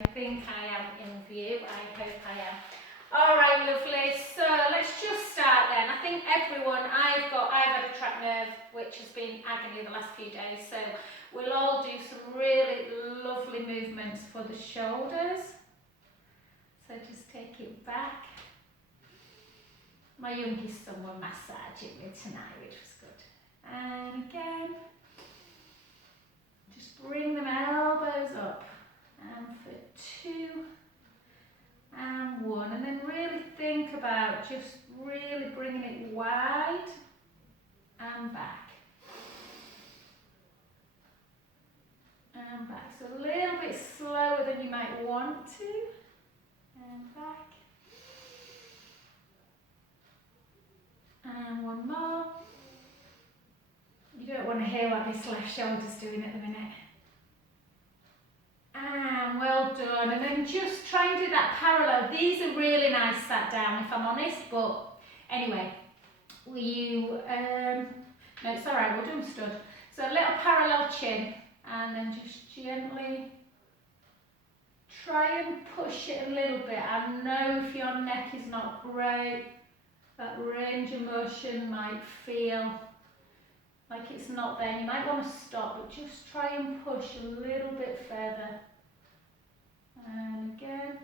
I think I am in view. I hope I am. Alright, lovely. So let's just start then. I think everyone, I've had a trapped nerve which has been agony the last few days, so we'll all do some really lovely movements for the shoulders. So just take it back. My youngest son will massage it with tonight, which was good. And again, just bring them elbows up. And for 2 and 1, and then really think about just really bringing it wide and back and back. So a little bit slower than you might want to, and back, and 1 more. You don't want to hear what this left shoulder's doing at the minute. And well done. And then just try and do that parallel. These are really nice sat down, if I'm honest, but anyway, no, it's alright, we'll do them stood. So a little parallel chin, and then just gently try and push it a little bit. I know if your neck is not great, that range of motion might feel like it's not there. You might want to stop, but just try and push a little bit further. And again.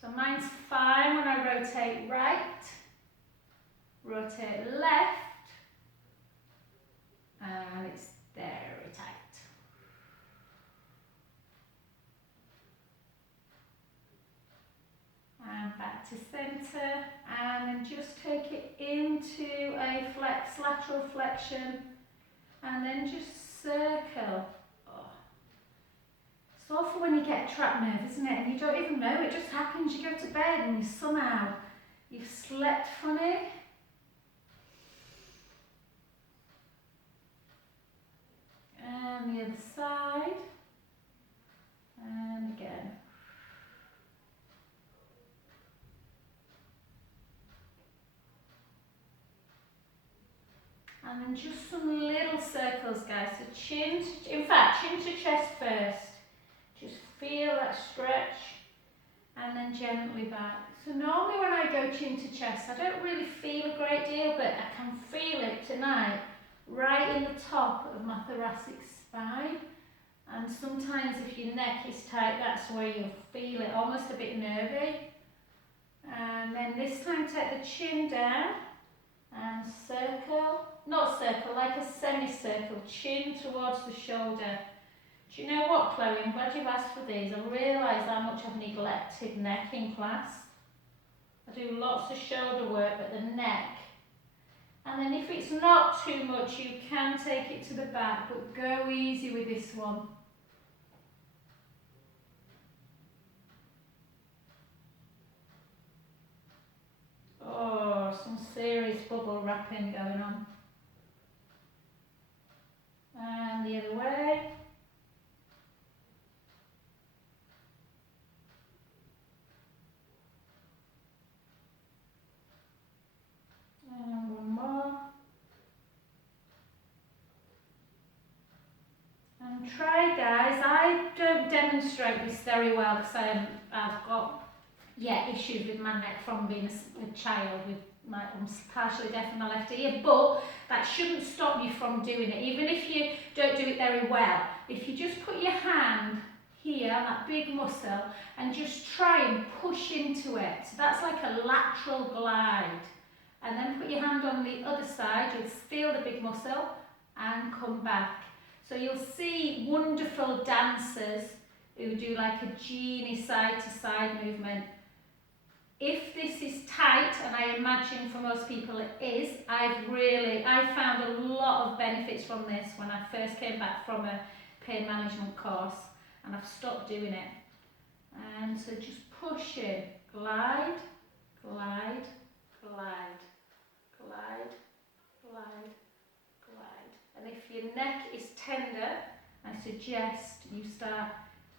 So mine's fine when I rotate right, rotate left, and it's very tight. And back to centre, and then just take it into a flex, lateral flexion, and then just circle. It's awful when you get a trapped nerve, isn't it? And you don't even know, it just happens. You go to bed and you've slept funny. And the other side. And again. And then just some little circles, guys. So chin to chest first. Just feel that stretch, and then gently back. So normally when I go chin to chest, I don't really feel a great deal, but I can feel it tonight, right in the top of my thoracic spine. And sometimes if your neck is tight, that's where you'll feel it, almost a bit nervy. And then this time take the chin down and circle, not circle, like a semicircle, chin towards the shoulder. Do you know what, Chloe? I'm glad you've asked for these. I realise how much I've neglected neck in class. I do lots of shoulder work, but the neck. And then if it's not too much, you can take it to the back, but go easy with this one. Oh, some serious bubble wrapping going on. And the other way. And 1 more. And try, guys. I don't demonstrate this very well because I've got issues with my neck from being a child. I'm partially deaf in my left ear, but that shouldn't stop you from doing it. Even if you don't do it very well, if you just put your hand here on that big muscle and just try and push into it. So that's like a lateral glide. And then put your hand on the other side, you'll feel the big muscle and come back. So you'll see wonderful dancers who do like a genie side to side movement. If this is tight, and I imagine for most people it is, I found a lot of benefits from this when I first came back from a pain management course, and I've stopped doing it. And so just push in, glide, glide, glide, glide, glide, glide. And if your neck is tender, I suggest you start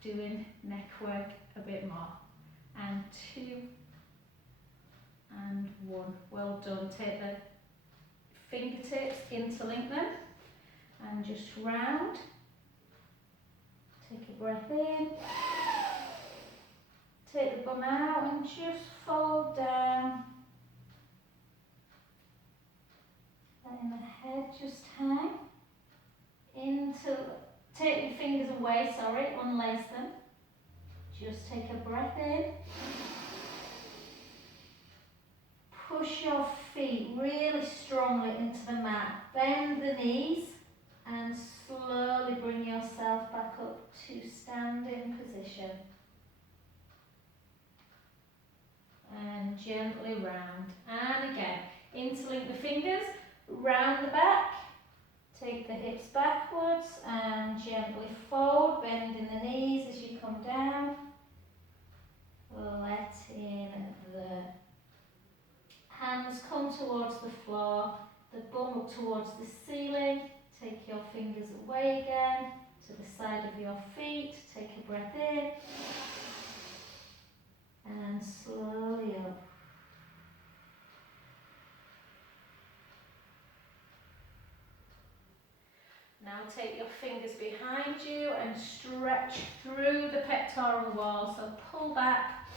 doing neck work a bit more. And 2 and 1. Well done. Take the fingertips, interlink them, and just round Take a breath in. Take the bum out and just fold down. Letting the head just hang. Take your fingers away, unlace them. Just take a breath in. Push your feet really strongly into the mat. Bend the knees and slowly bring yourself back up to standing position. And gently round. And again, interlink the fingers, round the back. Take the hips backwards and gently fold, bending the knees as you come down. Letting the hands come towards the floor, the bum up towards the ceiling. Take your fingers away again to the side of your feet. Take a breath in and slowly up. Now take your fingers behind you and stretch through the pectoral wall. So pull back.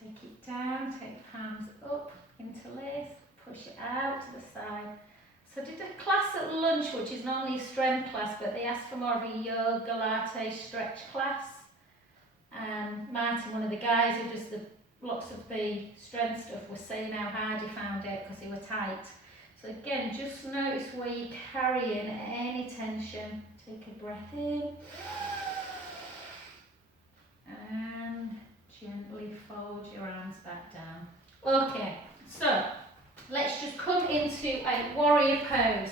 Take it down, take the hands up, interlace, push it out to the side. So I did a class at lunch, which is normally a strength class, but they asked for more of a yoga latte stretch class. And Martin, one of the guys who does lots of the strength stuff, was saying how hard he found it because he were tight. So again, just notice where you're carrying any tension. Take a breath in. And gently fold your arms back down. Okay, so let's just come into a warrior pose.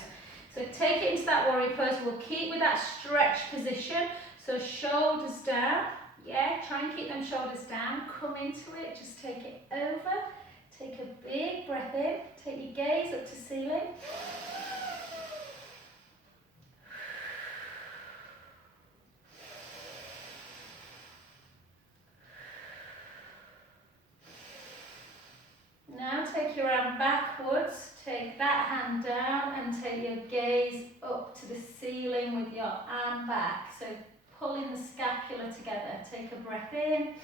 So take it into that warrior pose. We'll keep with that stretch position. So shoulders down. Yeah, try and keep them shoulders down. Come into it, just take it over. Take a big breath in. Take your gaze up to ceiling. Now take your arm backwards. Take that hand down and take your gaze up to the ceiling with your arm back. So pulling the scapula together. Take a breath in.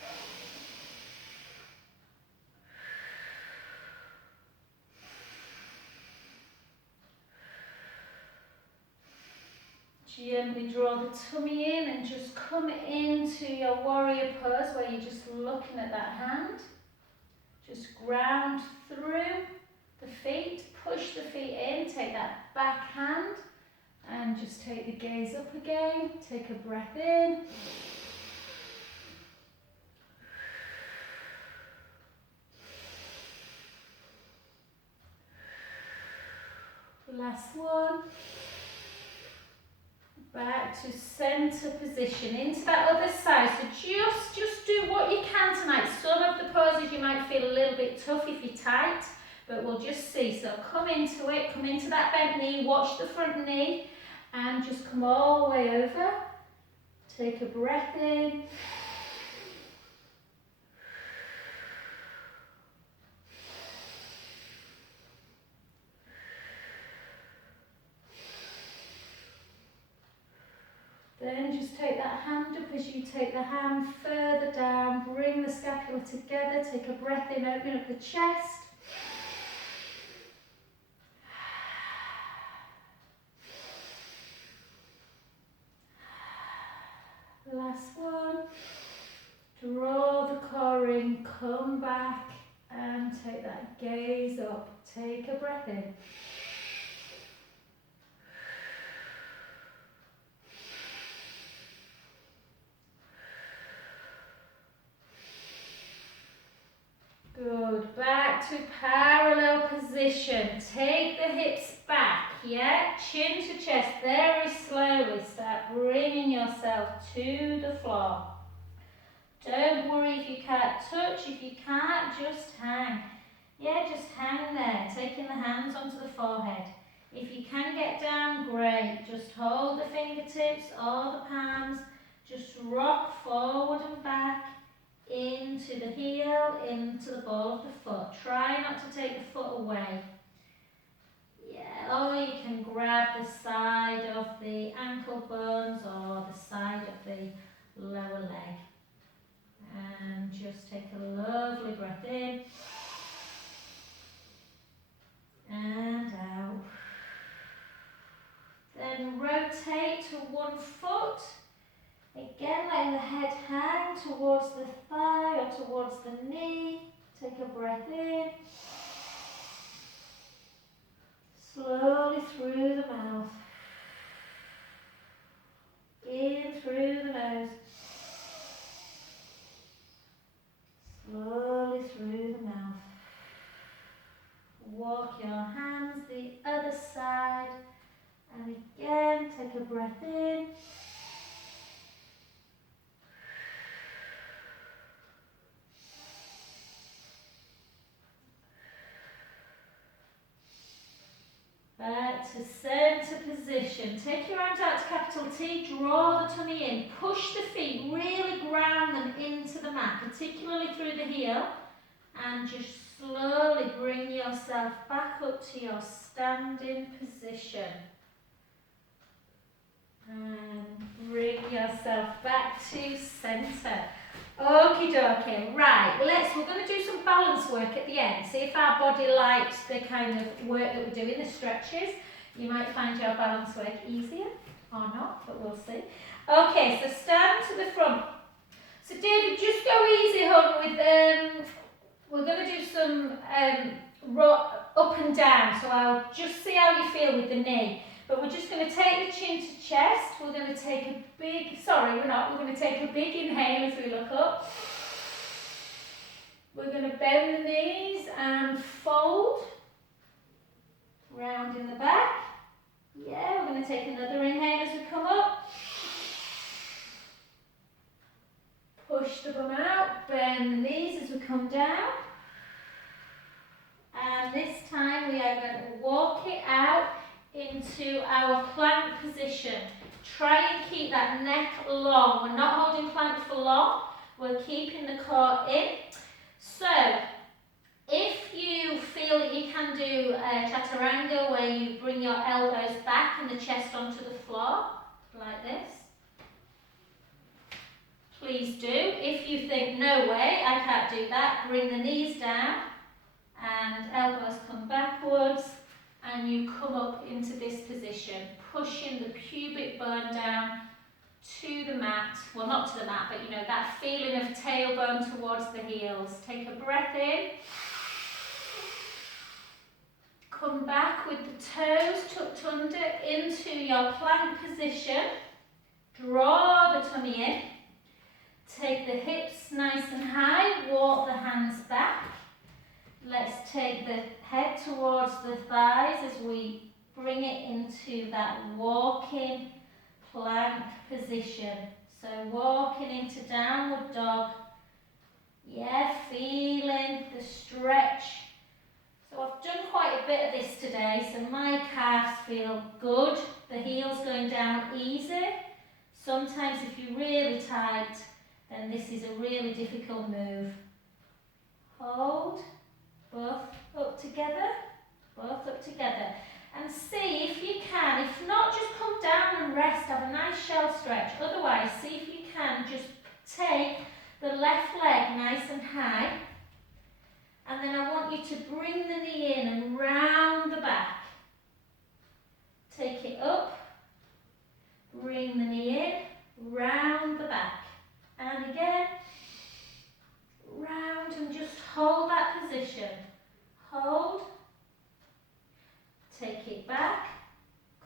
Gently draw the tummy in and just come into your warrior pose where you're just looking at that hand. Just ground through the feet, push the feet in, take that back hand and just take the gaze up again. Take a breath in. Last one. Back to centre position, into that other side. So just do what you can tonight. Some of the poses you might feel a little bit tough if you're tight, but we'll just see. So come into it, come into that bent knee, watch the front knee, and just come all the way over. Take a breath in. Then just take that hand up as you take the hand further down, bring the scapula together, take a breath in, open up the chest. Last one. Draw the core in, come back and take that gaze up. Take a breath in. Good, back to parallel position. Take the hips back, yeah? Chin to chest, very slowly. Start bringing yourself to the floor. Don't worry if you can't touch. If you can't, just hang. Yeah, just hang there, taking the hands onto the forehead. If you can get down, great. Just hold the fingertips or the palms. Just rock forward and back. into the heel, into the ball of the foot. Try not to take the foot away. Yeah, or you can grab the side of the ankle bones or the side of the lower leg. And just take a lovely breath in and out. Then rotate to one foot. Again, letting the head hang towards the thigh or towards the knee. Take a breath in. Slowly through the mouth. In through the nose. Slowly through the mouth. Walk your hands the other side. And again, take a breath in. Back to centre position. Take your arms out to capital T, draw the tummy in. Push the feet, really ground them into the mat, particularly through the heel. And just slowly bring yourself back up to your standing position. And bring yourself back to centre. Okie dokie, right, we're going to do some balance work at the end. See if our body likes the kind of work that we're doing, the stretches. You might find your balance work easier or not, but we'll see. Okay, so stand to the front. So David, just go easy, hon, with, we're going to do some up and down. So I'll just see how you feel with the knee. But we're just going to take the chin to chest. We're going to take a big, sorry, we're not. We're going to take a big inhale as we look up. We're going to bend the knees and fold. Round in the back. Yeah, we're going to take another inhale as we come up. Push the bum out, bend the knees as we come down. And this time we are going to walk it out into our plank position. Try and keep that neck long. We're not holding plank for long. We're keeping the core in. So, if you feel that you can do a chaturanga where you bring your elbows back and the chest onto the floor, like this, please do. If you think, no way, I can't do that, bring the knees down and elbows come backwards. And you come up into this position, pushing the pubic bone down to the mat. Well, not to the mat, but you know, that feeling of tailbone towards the heels. Take a breath in. Come back with the toes tucked under into your plank position. Draw the tummy in. Take the hips nice and high. Walk the hands back. Let's take the head towards the thighs as we bring it into that walking plank position. So walking into downward dog. Yeah, feeling the stretch. So I've done quite a bit of this today, so my calves feel good. The heel's going down easy. Sometimes if you're really tight, then this is a really difficult move. Hold. Both up together, both up together. And see if you can, if not, just come down and rest, have a nice shell stretch. Otherwise, see if you can just take the left leg nice and high. And then I want you to bring the knee in and round the back. Take it up, bring the knee in, round the back. And again, round and just hold that position. Hold. Take it back.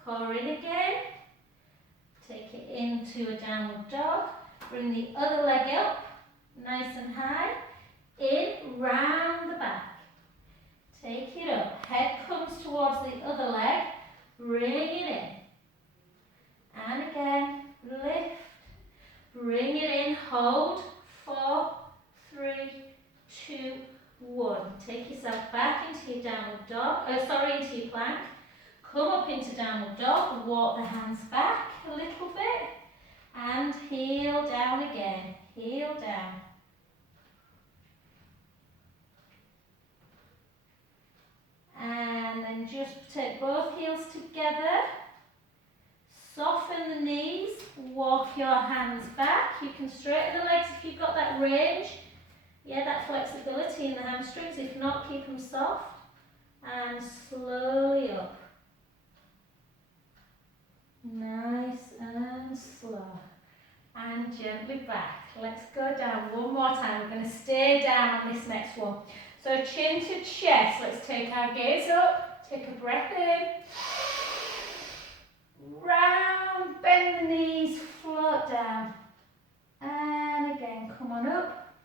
Core in again. Take it into a downward dog. Bring the other leg up, nice and high. In, round the back. Take it up. Head comes towards the other leg. Bring it in. And again, lift. Bring it in, hold. 4, 3, 2, 1. Take yourself back into your downward dog, into your plank. Come up into downward dog, walk the hands back a little bit, and heel down again, heel down. just take both heels together. Soften the knees, walk your hands back. You can straighten the legs if you've got that range. Yeah, that flexibility in the hamstrings. If not, keep them soft. And slowly up. Nice and slow. And gently back. Let's go down one more time. We're going to stay down on this next one. So chin to chest. Let's take our gaze up. Take a breath in. Round, bend the knees, float down. And again, come on up.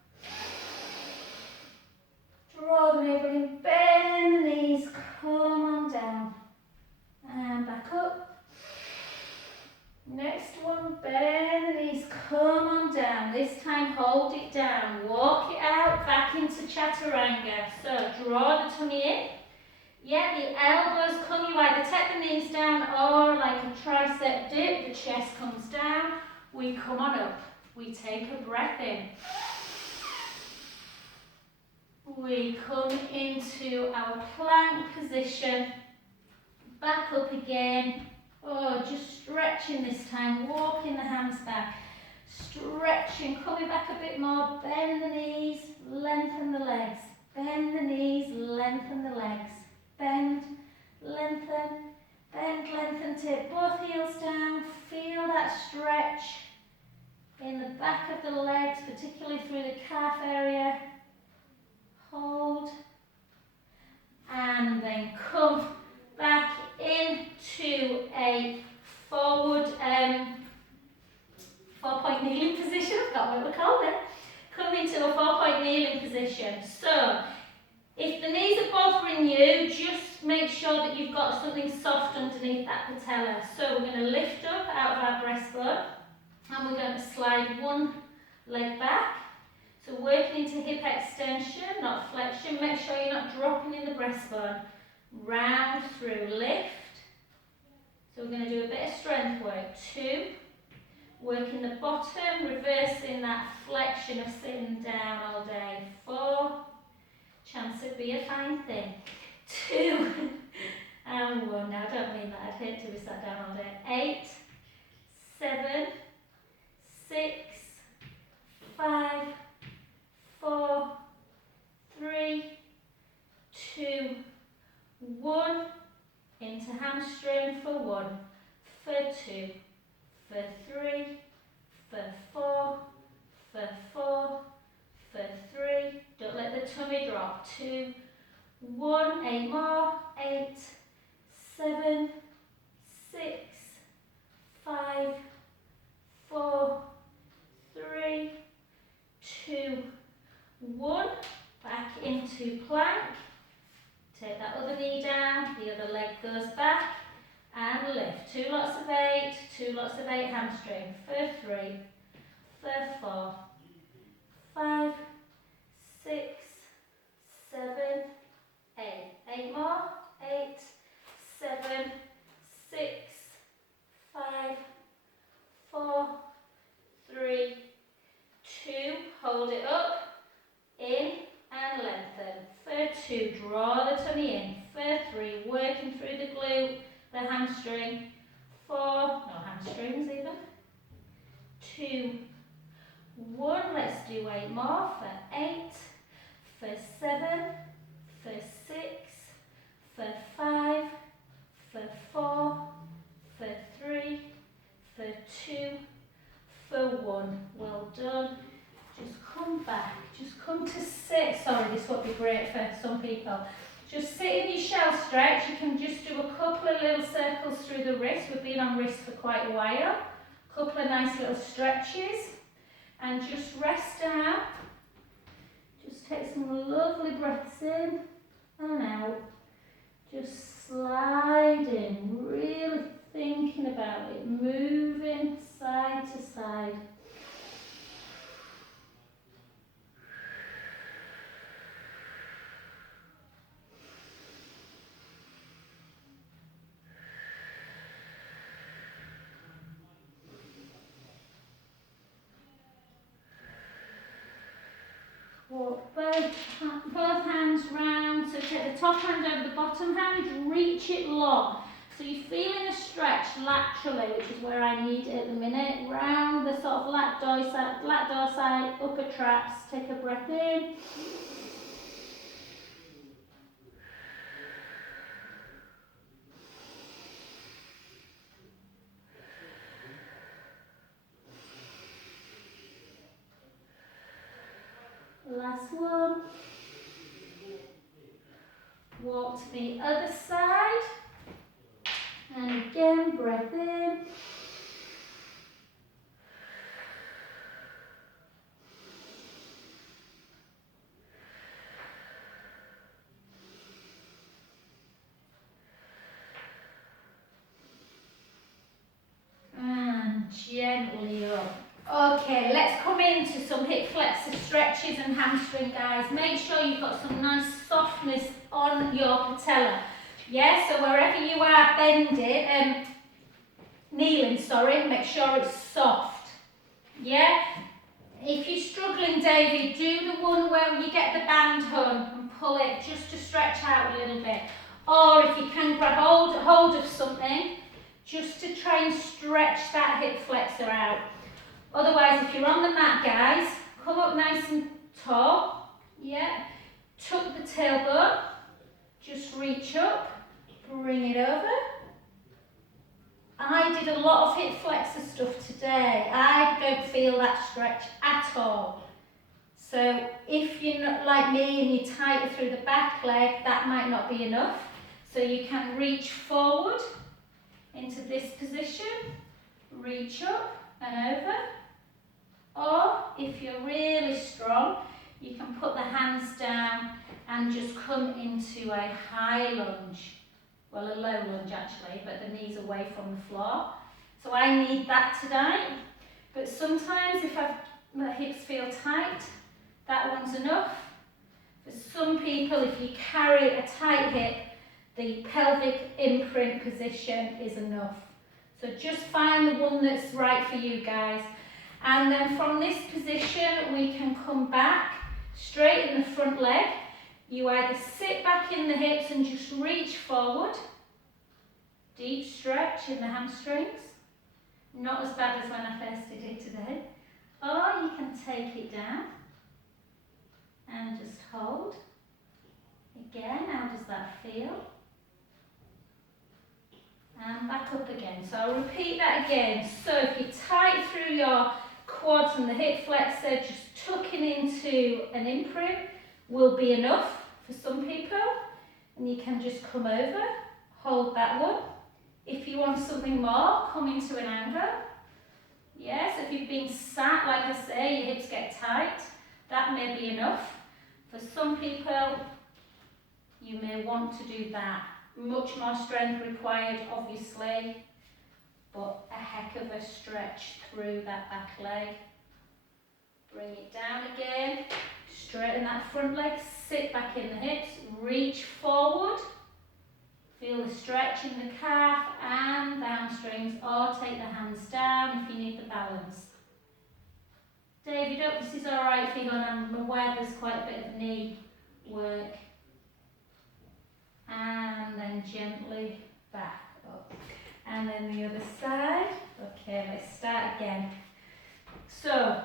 Draw the navel in, bend the knees, come on down. And back up. Next one, bend the knees, come on down. This time hold it down, walk it out, back into chaturanga. So draw the tummy in. Yeah, the elbows come, you either tap the knees down or like a tricep dip, the chest comes down. We come on up, we take a breath in. We come into our plank position, back up again. Oh, just stretching this time, walking the hands back, stretching, coming back a bit more, bend the knees, lengthen the legs, bend the knees, lengthen the legs, bend, lengthen, take both heels down, feel that stretch in the back of the legs, particularly through the calf area, hold, and then come back into a forward 4-point kneeling position. I've got what we're called it. Come into a 4-point kneeling position. So, if the knees are bothering you, just make sure that you've got something soft underneath that patella. So we're going to lift up out of our breastbone and we're going to slide one leg back. So working into hip extension, not flexion. Make sure you're not dropping in the breastbone. Round through, lift. So we're going to do a bit of strength work. 2. Working the bottom, reversing that flexion of sitting down all day. 4. Chance it'd be a fine thing. 2 and 1. Now I don't mean that, I'd hate to be sat down all day. 8, 7, 6, 5, 4, 3, 2, 1. Into hamstring for 1, for 2, for 3, for 4, for 4, for 3. Don't let the tummy drop. 2, 1, 8 more. 8, 7, 6, 5, 4, 3, 2, 1. Back into plank. Take that other knee down, the other leg goes back and lift. 2 lots of 8, 2 lots of 8 hamstring. For 3, for 4, 5, 6, 7, 8. 8 more. 8, 7, 6, 5, 4, 3, 2. Hold it up. In and lengthen. For 2, draw the tummy in. For 3, working through the glute, the hamstring. 4, no hamstrings even. 2, 1, let's do 8 more. For 8, for 7, for 6, for 5, for 4, for 3, for 2, for 1. Well done. Just come back, just come to sit. Sorry, this would be great for some people. Just sit in your shell stretch. You can just do a couple of little circles through the wrist. We've been on wrist for quite a while. A couple of nice little stretches. And just rest down. Just take some lovely breaths in and out. Just sliding, really thinking about it, moving side to side. Walk both both hands round. So take the top hand over the bottom hand, reach it long. So you're feeling a stretch laterally, which is where I need it at the minute. Round the sort of lat dorsi, upper traps. Take a breath in. Last one. Walk to the other side. And again, breath in. And gently up. Okay, let's come into some hip flexor stretches and hamstring, guys. Make sure you've got some nice softness on your patella. Yeah, so wherever you are bending, kneeling, sorry, make sure it's soft. Yeah? If you're struggling, David, do the one where you get the band hung and pull it just to stretch out a little bit. Or if you can grab hold of something, just to try and stretch that hip flexor out. Otherwise, if you're on the mat, guys, come up nice and tall. Yeah. Tuck the tailbone. Just reach up. Bring it over. I did a lot of hip flexor stuff today. I don't feel that stretch at all. So if you're not like me and you're tighter through the back leg, that might not be enough. So you can reach forward into this position. Reach up and over. Or if you're really strong, you can put the hands down and just come into a high lunge. Well, a low lunge actually, but the knees away from the floor. So I need that today. But sometimes if my hips feel tight, that one's enough. For some people, if you carry a tight hip, the pelvic imprint position is enough. So just find the one that's right for you, guys. And then from this position, we can come back, straighten the front leg. You either sit back in the hips and just reach forward. Deep stretch in the hamstrings. Not as bad as when I first did it today. Or you can take it down and just hold. Again, how does that feel? And back up again. So I'll repeat that again. So if you're tight through your quads and the hip flexor, just tucking into an imprint will be enough for some people. And you can just come over, hold that one. If you want something more, come into an angle. Yes, if you've been sat, like I say, your hips get tight, that may be enough. For some people, you may want to do that. Much more strength required, obviously, but a heck of a stretch through that back leg. Bring it down again, straighten that front leg, sit back in the hips, reach forward, feel the stretch in the calf and the hamstrings, or take the hands down if you need the balance. David, hope this is alright for you, and I'm aware there's quite a bit of knee work. And then gently back up. And then the other side. Okay, let's start again. So,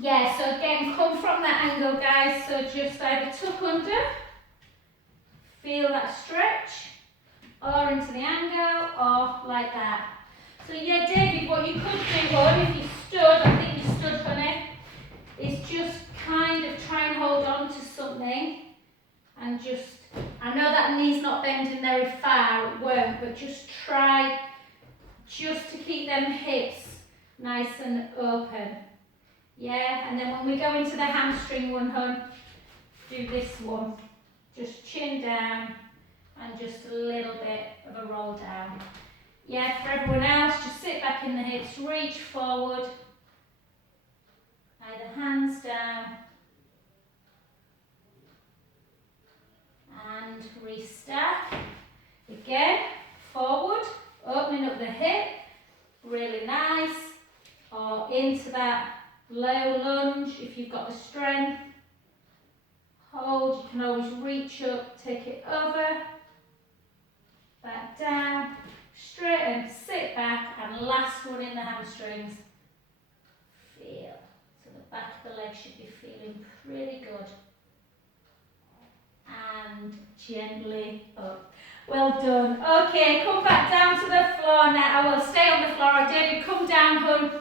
yeah, so again, come from that angle, guys. So just either tuck under, feel that stretch, or into the angle, or like that. So yeah, David, what you could do, hon, if you stood, I think you stood, honey, is just kind of try and hold on to something and just, I know that knee's not bending very far, it won't, but just try just to keep them hips nice and open. Yeah, and then when we go into the hamstring one, hon, do this one. Just chin down and just a little bit of a roll down. Yeah, for everyone else, just sit back in the hips, reach forward, either hands down, and restack. Again, forward, opening up the hip, really nice, or into that low lunge if you've got the strength. Hold, you can it over, back down, straighten, sit back, and last one in the hamstrings. Feel. So the back of the leg should be feeling pretty good. And gently up. Well done. Okay, come back down to the floor now. I will stay on the floor. David, come down, hun.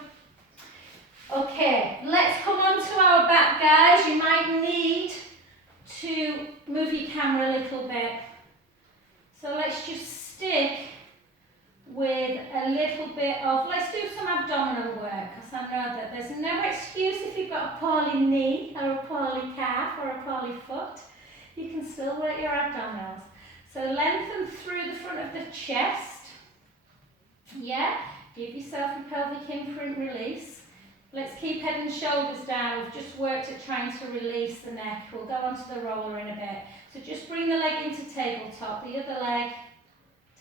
Okay, let's come on to our back, guys. You might need to move your camera a little bit. So let's just stick with a little bit of, let's do some abdominal work, because I know that there's no excuse if you've got a poorly knee or a poorly calf or a poorly foot. You can still work your abdominals. So lengthen through the front of the chest. Yeah, give yourself a pelvic imprint release. Let's keep head and shoulders down. We've just worked at trying to release the neck. We'll go onto the roller in a bit. So just bring the leg into tabletop. The other leg,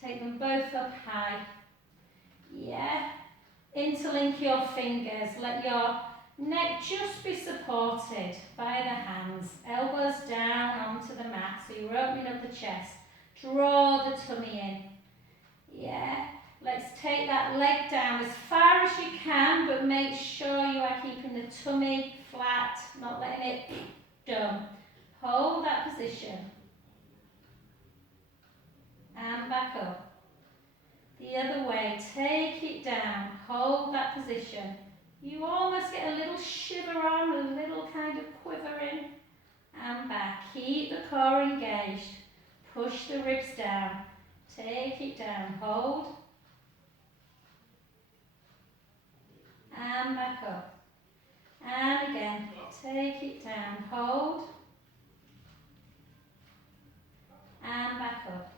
take them both up high. Yeah. Interlink your fingers. Let your neck just be supported by the hands. Elbows down onto the mat. So you're opening up the chest. Draw the tummy in. Yeah. Let's take that leg down as far as you can, but make sure you are keeping the tummy flat, not letting it dump. Hold that position. And back up. The other way, take it down, hold that position. You almost get a little shiver on, a little kind of quivering. And back. Keep the core engaged. Push the ribs down. Take it down, hold. And back up. And again, take it down, hold. And back up.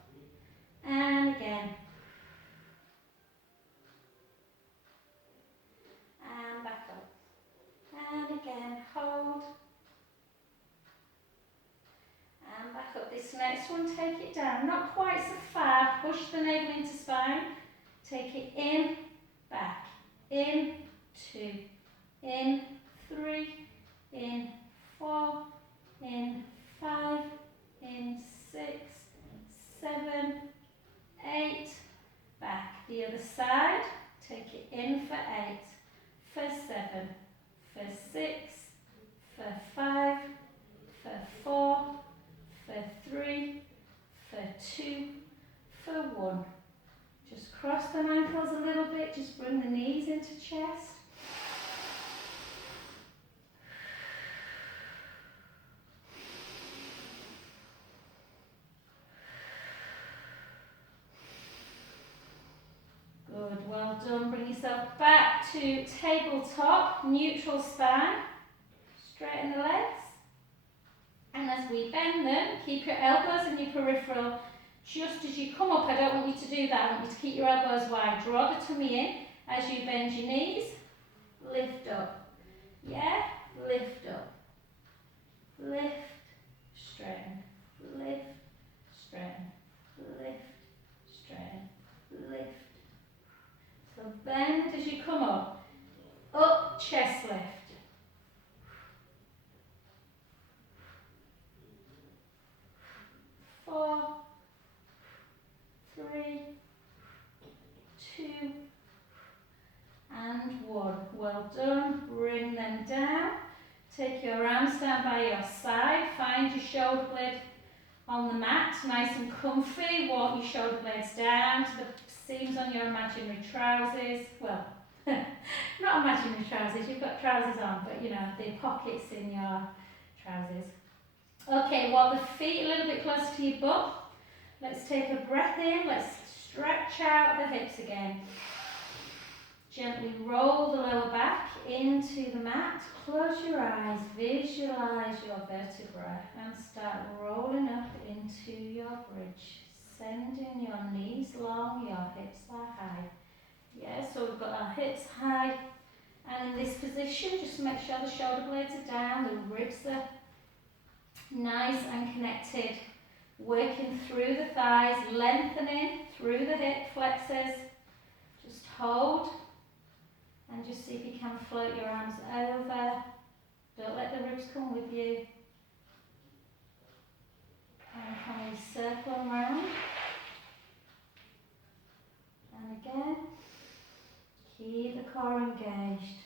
And again. And back up. And again, hold. And back up. This next one, take it down. Not quite so far. Push the navel into spine. Take it in, back. In, 2, in, 3, in, 4, in, 5, in, 6, 7, 8, back. The other side, take it in for 8, for 7, for 6, for 5, for 4, for 3, for 2, for 1. Just cross the ankles a little bit, just bring the knees into chest. Good, well done. Bring yourself back to tabletop, neutral spine. Straighten the legs. And as we bend them, keep your elbows and your peripheral just as you come up. I don't want you to do that. I want you to keep your elbows wide. Draw the tummy in as you bend your knees. Lift up. Yeah? Lift up. Lift. Straighten. Lift. Straighten. Lift. Straighten. Lift. So bend as you come up. Up, chest lift. 4, 3, 2, and 1. Well done. Bring them down. Take your arms down by your side. Find your shoulder blade on the mat, nice and comfy. Walk your shoulder blades down to the seams on your imaginary trousers. Well, not imaginary trousers, you've got trousers on, but you know, the pockets in your trousers. Okay, walk the feet a little bit closer to your butt. Let's take a breath in. Let's stretch out the hips again. Gently roll the lower back into the mat. Close your eyes. Visualize your vertebra and start rolling up into your bridge. Sending your knees long, your hips are high. Yeah, so we've got our hips high. And in this position, just make sure the shoulder blades are down, the ribs are nice and connected. Working through the thighs, lengthening through the hip flexors. Just hold and just see if you can float your arms over. Don't let the ribs come with you. And can we circle around? And again, keep the core engaged.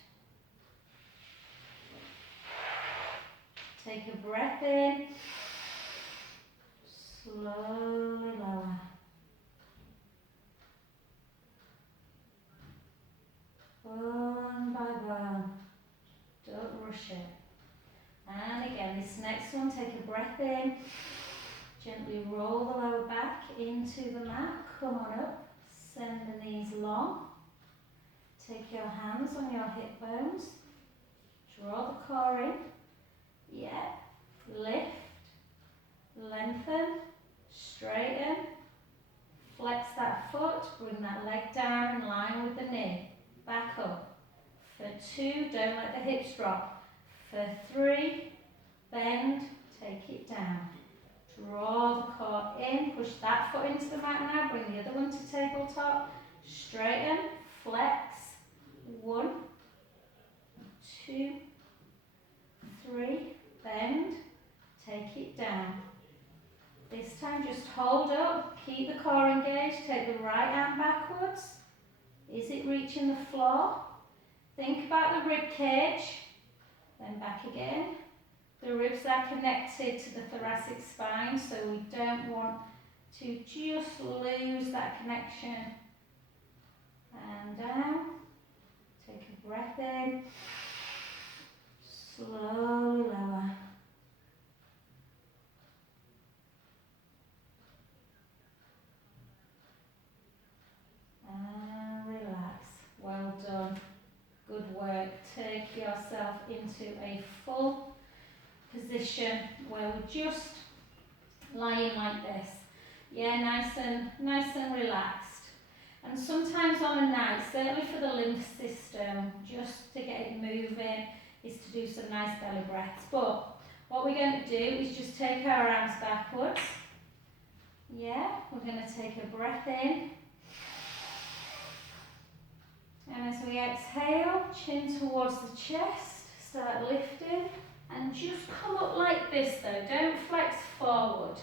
Take a breath in, slowly lower. One by one, don't rush it. And again, this next one, take a breath in, gently roll the lower back into the mat, come on up, send the knees long. Take your hands on your hip bones, draw the core in, yeah, lift, lengthen, straighten, flex that foot, bring that leg down in line with the knee, back up. For 2, don't let the hips drop. For 3, bend, take it down. Draw the core in, push that foot into the mat now, bring the other one to tabletop, straighten, flex. 1, 2, 3, bend, take it down. This time just hold up, keep the core engaged, take the right arm backwards. Is it reaching the floor? Think about the rib cage, then back again. The ribs are connected to the thoracic spine, so we don't want to just lose that connection. And down. Take a breath in, slowly lower. And relax. Well done. Good work. Take yourself into a full position where we're just lying like this. Yeah, nice and relaxed. And sometimes on a night, certainly for the lymph system, just to get it moving, is to do some nice belly breaths. But what we're going to do is just take our arms backwards. Yeah, we're going to take a breath in. And as we exhale, chin towards the chest, start lifting. And just come up like this though, don't flex forward.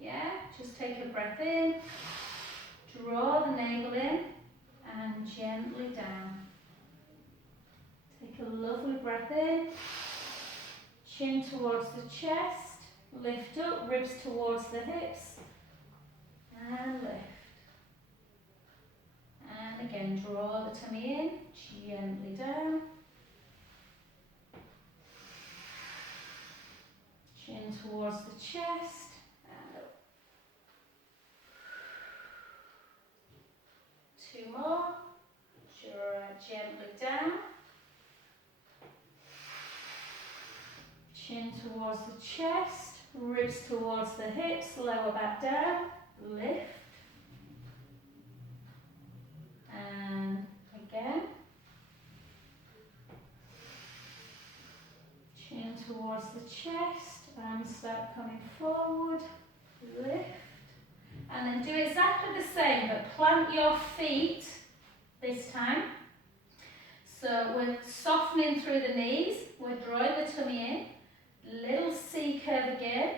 Yeah, just take a breath in. Draw the navel in and gently down. Take a lovely breath in. Chin towards the chest. Lift up, ribs towards the hips. And lift. And again, draw the tummy in, gently down. Chin towards the chest. And up. 2 more. Gently down. Chin towards the chest, ribs towards the hips, lower back down, lift. And again. Chin towards the chest, arms start coming forward, lift. And then do exactly the same, but plant your feet this time. So we're softening through the knees, we're drawing the tummy in, little C curve again.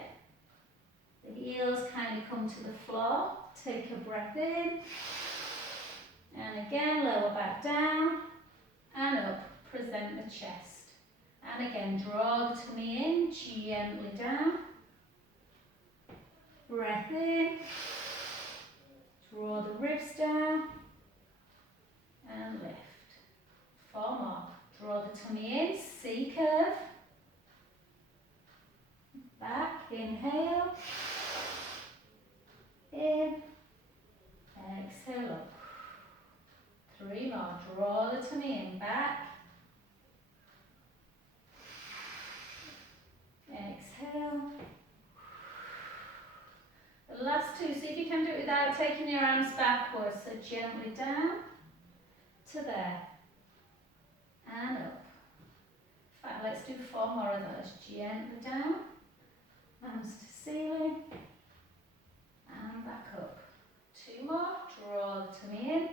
The heels kind of come to the floor. Take a breath in. And again, lower back down and up, present the chest. And again, draw the tummy in, gently down. Breath in. Draw the ribs down and lift. 4 more. Draw the tummy in, C curve. Back, inhale. In. Exhale up. 3 more. Draw the tummy in, back. Exhale. The last 2, see if you can do it without taking your arms backwards. So gently down to there. And up. In fact, let's do 4 more of those. Gently down. Arms to ceiling. And back up. 2 more. Draw the tummy in.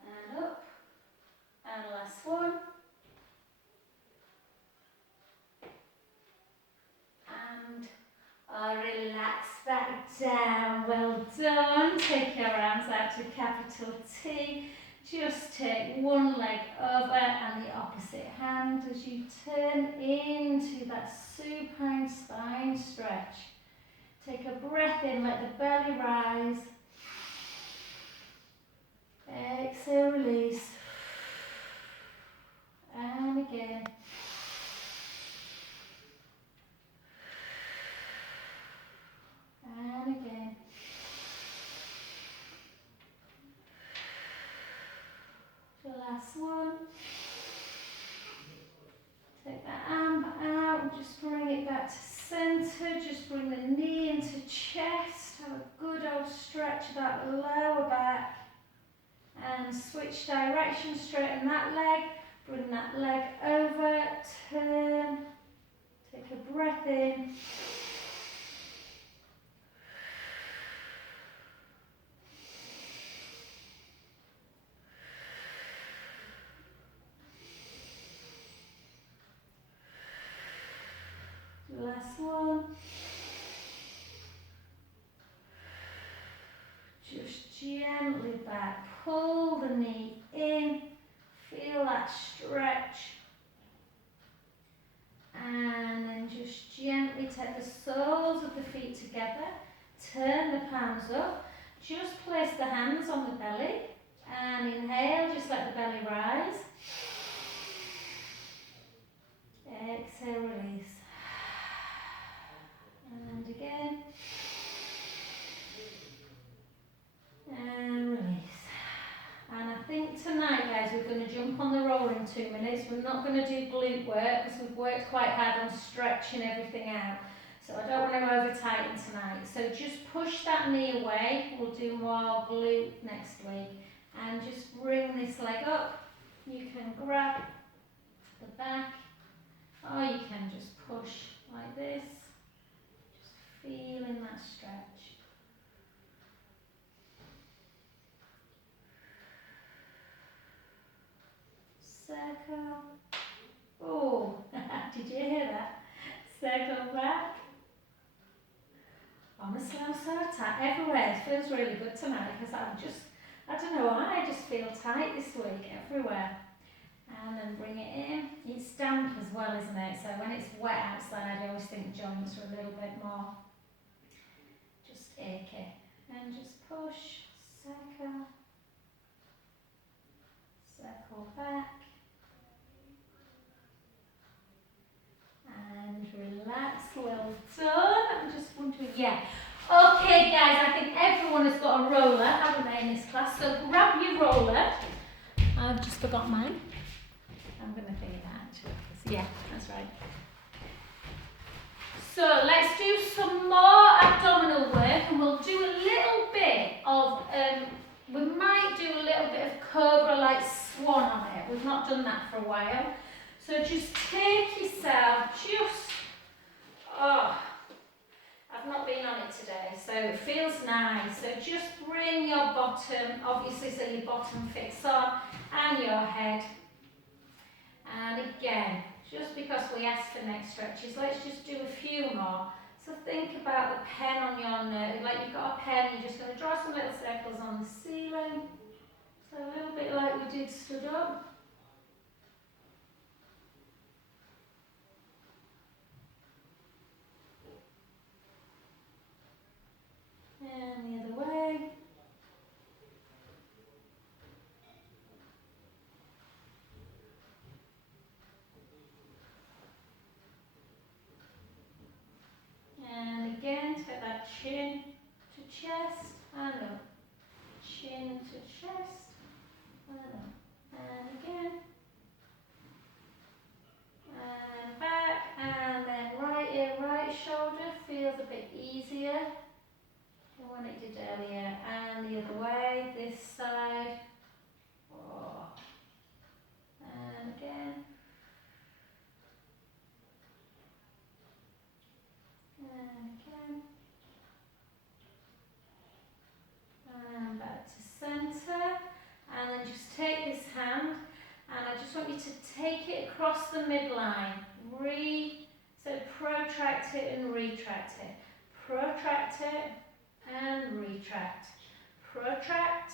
And up. And last one. relax back down. Well done. Take your arms out to capital T. Just take one leg over and the opposite hand as you turn into that supine spine stretch. Take a breath in, let the belly rise. Exhale, release. And again. And again. The last one. Take that arm out and just bring it back to centre. Just bring the knee into chest. Have a good old stretch of that lower back. And switch direction, straighten that leg. Bring that leg over, turn. Take a breath in. Last one. Just gently back. Pull the knee in. Feel that stretch. And then just gently take the soles of the feet together. Turn the palms up. Just place the hands on the belly. And inhale, just let the belly rise. Exhale, release. And again. And release. And I think tonight, guys, we're going to jump on the roll in 2 minutes. We're not going to do glute work because we've worked quite hard on stretching everything out. So I don't want to over tighten tonight. So just push that knee away. We'll do more glute next week. And just bring this leg up. You can grab the back, or you can just push like this. Just feeling that stretch. Circle. Oh, did you hear that? Circle back. Honestly, I'm so tight everywhere. It feels really good tonight because I don't know why, I just feel tight this week everywhere. And then bring it in. It's damp as well, isn't it? So when it's wet outside, I always think joints are a little bit more just achy. And just push, circle, circle back. And relax, well done. I'm just wondering, yeah. Okay guys, I think everyone has got a roller, haven't they, in this class? So grab your roller. I've just forgot mine. I'm going to think that actually. Yeah, that's right. So let's do some more abdominal work and we'll do a little bit of, we might do a little bit of cobra like swan on it. We've not done that for a while. So just take yourself, I've not been on it today, so it feels nice. So just bring your bottom, obviously so your bottom fits on, and your head. And again, just because we asked for neck stretches, let's just do a few more. So think about the pen on your nose, like you've got a pen, you're just going to draw some little circles on the ceiling. So a little bit like we did stood up. And the other way. And again, take that chin to chest and up. Chin to chest and up. And again. And back. And then right ear, right shoulder feels a bit easier than when it did earlier. And the other way, this side. Oh. And again. And again. And back to centre. And then just take this hand and I just want you to take it across the midline. So protract it and retract it. Protract it, and retract. Protract.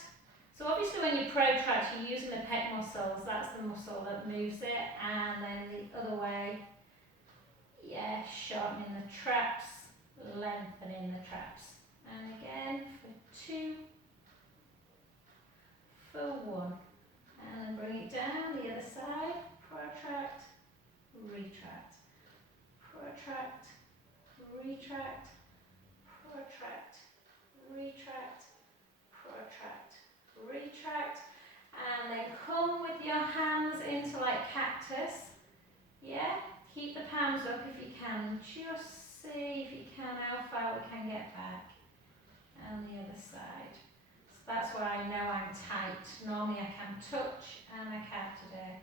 So obviously when you protract, you're using the pec muscles, that's the muscle that moves it, and then the other way, yeah, shortening the traps, lengthening the traps. And again, for 2, for 1. And then bring it down the other side, protract, retract, protract, retract, protract, retract, protract, retract, and then come with your hands into like cactus. Yeah, keep the palms up if you can. Just see if you can how far we can get back. And the other side. So that's where I know I'm tight. Normally I can touch and I can't today.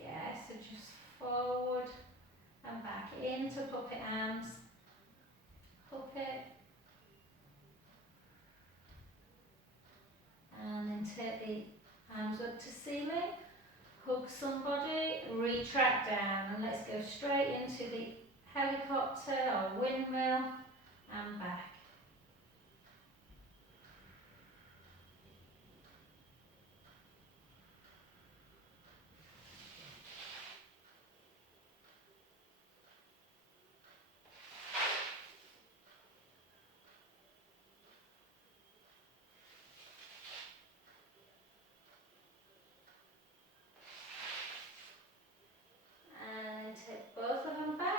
Yeah, so just forward and back into puppet arms. Puppet. And then take the arms up to ceiling. Hug somebody, retract down, and let's go straight into the helicopter or windmill and back. And take both of them back.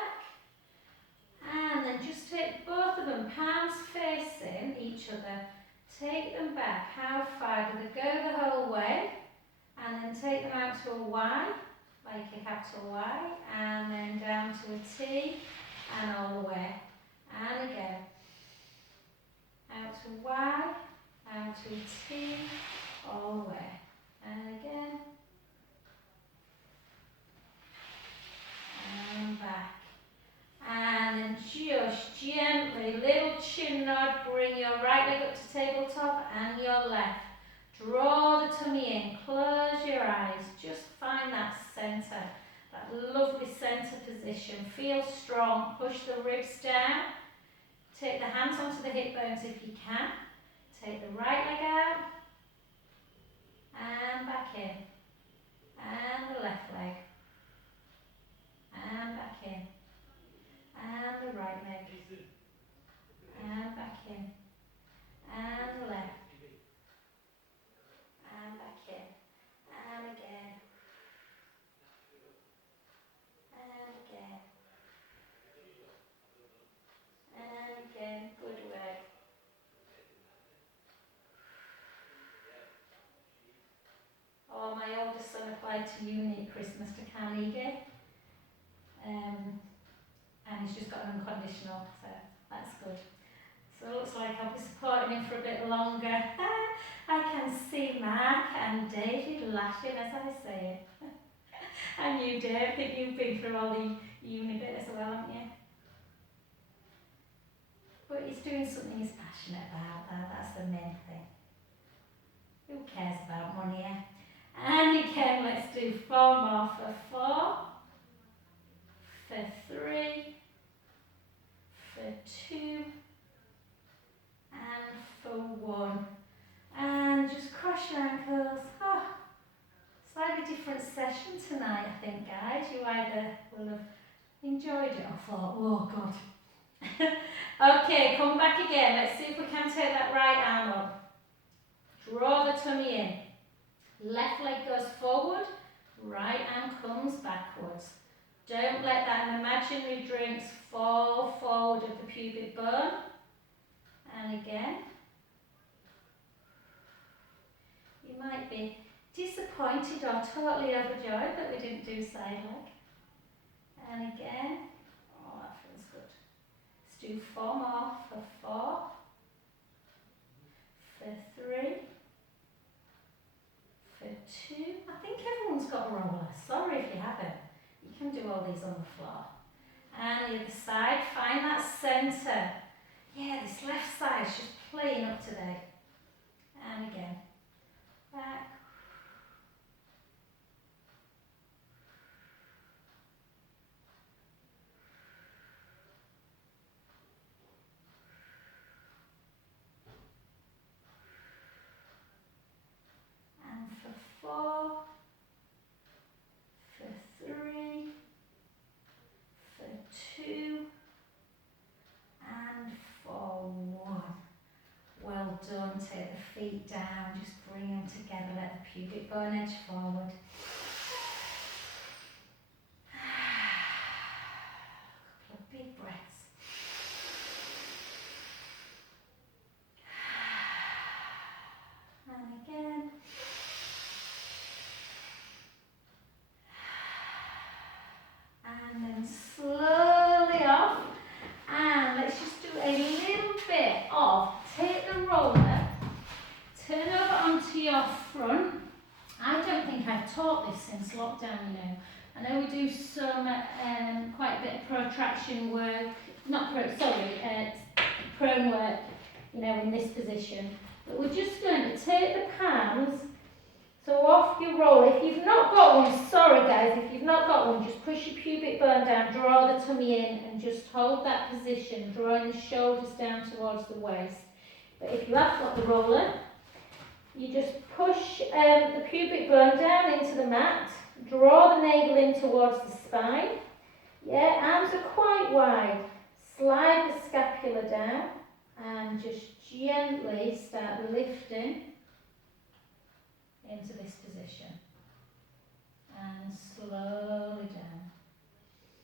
And then just take both of them, palms facing each other. Take them back. How far? Do they go the whole way? And then take them out to a Y, like a capital Y, and then down to a T, and all the way. And again. Out to Y, out to a T, all the way. And again. And back. And then just gently, little chin nod, bring your right leg up to tabletop and your left. Draw the tummy in, close your eyes, just find that centre, that lovely centre position. Feel strong, push the ribs down. Take the hands onto the hip bones if you can. Take the right leg out and back in. And the left leg. And back in. And the right leg. And back in. And the left. And back in. And again. And again. And again. Good work. Oh, my oldest son applied to uni at Christmas to Carnegie. And he's just got an unconditional, so that's good. So it looks like I'll be supporting him for a bit longer. I can see Mark and David laughing as I say it. And you, Dave, I think you've been through all the uni bit as well, haven't you? But he's doing something he's passionate about, that's the main thing. Who cares about money, eh? And again, let's do 4 more for 4, for 3, for 2, and for 1. And just cross your ankles. Oh, slightly different session tonight, I think, guys. You either will have enjoyed it or thought, oh God. Okay, come back again. Let's see if we can take that right arm up. Draw the tummy in. Left leg goes forward, right arm comes backwards. Don't let that imaginary drinks fall forward of the pubic bone. And again. You might be disappointed or totally overjoyed that we didn't do side leg. And again. Oh, that feels good. Let's do 4 more for 4, for 3, for 2. I think everyone's got a roller. Sorry if you haven't. You can do all these on the floor. And the other side, find that centre. Yeah, this left side is just playing up today. And again. Back. feet down, just bring them together, let the pubic bone edge forward. A couple of big breaths. And again. And then slowly off. And let's just do a little bit of, take the roller, turn over onto your front. I don't think I've taught this since lockdown, you know. I know we do some, quite a bit of protraction work, prone work, you know, in this position. But we're just going to take the palms, so off your roll. If you've not got one, sorry guys, if you've not got one, just push your pubic bone down, draw the tummy in and just hold that position, drawing the shoulders down towards the waist. But if you have got the roller, you just push the pubic bone down into the mat, draw the navel in towards the spine. Yeah, arms are quite wide. Slide the scapula down and just gently start lifting into this position. And slowly down.